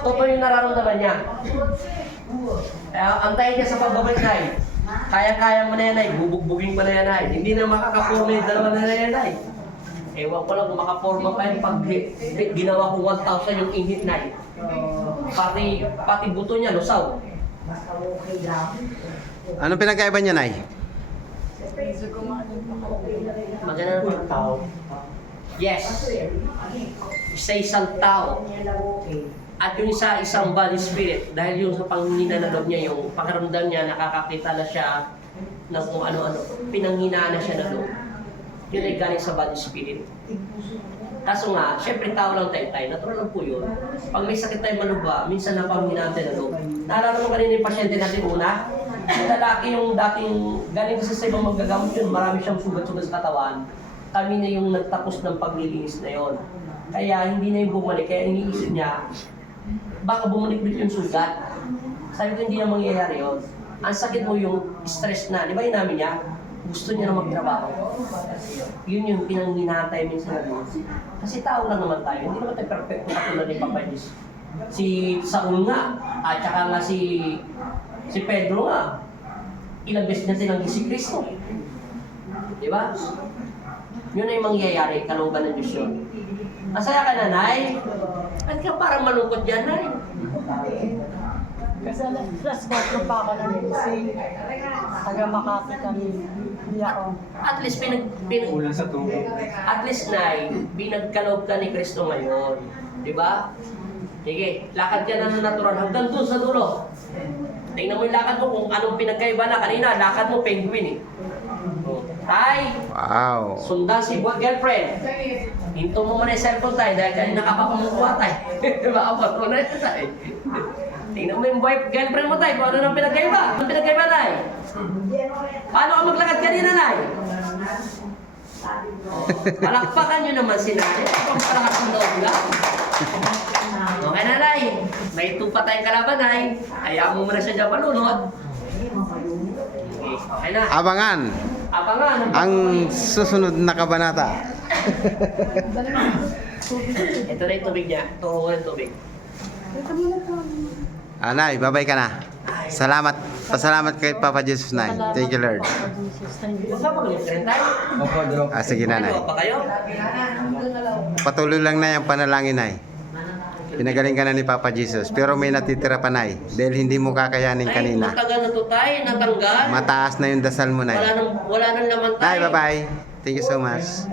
Totoo yung nararamdaman niya. Kaya antayin niya sa pagbabalik na Kaya-kaya mo na yan ay, bubugbugin mo na yan ay. Hindi na makakaporma yung dalawa na yan ay. Ewan ko lang kung makaporma pa yun pag gi- gi- ginawa ko 1,000 yung inhit na yun. Pati, pati buto niya, lusaw. Anong pinagkaiba niya, Nay? Maganda ng tao. Yes. Isa isang tao. At yung isa isang body spirit. Dahil yung sa pangingina na loob niya, yung pakiramdam niya, nakakakita na siya ng kung ano-ano. Pinanghinaan na siya na loob. Yun ay galing sa body spirit. Kaso nga, syempre tao lang tayo tayo. Natural lang po yun. Pag may sakit tayo maluba, minsan napanghinaan tayo na loob. Naalala mo kanina yung pasyente natin una? Yung lalaki yung dating, galing kasi sa ibang magagamot yun, marami siyang sugat-sugat sa katawan. Kami na yung nagtapos ng paglilinis na yon. Kaya hindi na yung bumalik, kaya iniisip niya, baka bumalik ulit yung sugat. Sabi ko, hindi na mangyayari yun. Ang sakit mo yung stress na. Di ba yun namin niya? Gusto niya na magtrabaho. Yun yung pinanghinatay minsan natin. Kasi tao lang naman tayo. Hindi naman tayo perfecto katulad ni Papa Diyos. Si Saul nga, at saka nga si si Pedro nga. Ilang beses na tinanggi si Kristo. Di ba? Yun ay mangyayari, kalooban ng Diyos yun. Masaya ka, nanay? Ba't ka parang malungkot dyan, nay? Kasi last battle pa ako ng MC. Taga Makati kami. Hindi ako. At least pinag, pinag Kulang sa tubig. at least nay, binagkaloob ka ni Kristo ngayon. Di ba? Sige, lakad ka na ng natural hanggang doon sa dulo. Tingnan mo yung lakad mo kung anong pinagkaiba na kanina. Lakad mo penguin eh. Tay, Wow. sundan si boy girlfriend. Hinto mo muna yung cellphone tayo dahil kanina ka pa kumukuha tayo. Baka pa mo na yun tayo. Tingnan mo yung boy girlfriend mo tayo kung ano nang pinagkaiba. Anong pinagkaiba tayo? Paano ka maglakad kanina tay? Palakpakan nyo naman si nanay. Kung palakas ng loob lang. Okay na, Nay. May tupa tayong kalaban, Nay. Hayaan mo muna siya dyan malunod. Okay, na. Abangan. Ang susunod na kabanata. Ito na yung tubig niya. Turo ko ng tubig. Anay, Ah, babay ka na. Salamat. Pasalamat kay Papa Jesus, Nay. Thank you, Lord. Ah, sige, Nanay. Patuloy lang na yung panalangin, Nay. Pinagaling ka na ni Papa Jesus. Pero may natitira pa, Nay. Dahil hindi mo kakayanin Ay, kanina. matagal na to tayo. Natanggal. Mataas na yung dasal mo, Wala Nay. nang, wala nang laman tayo. Nay, bye-bye. Thank you so much.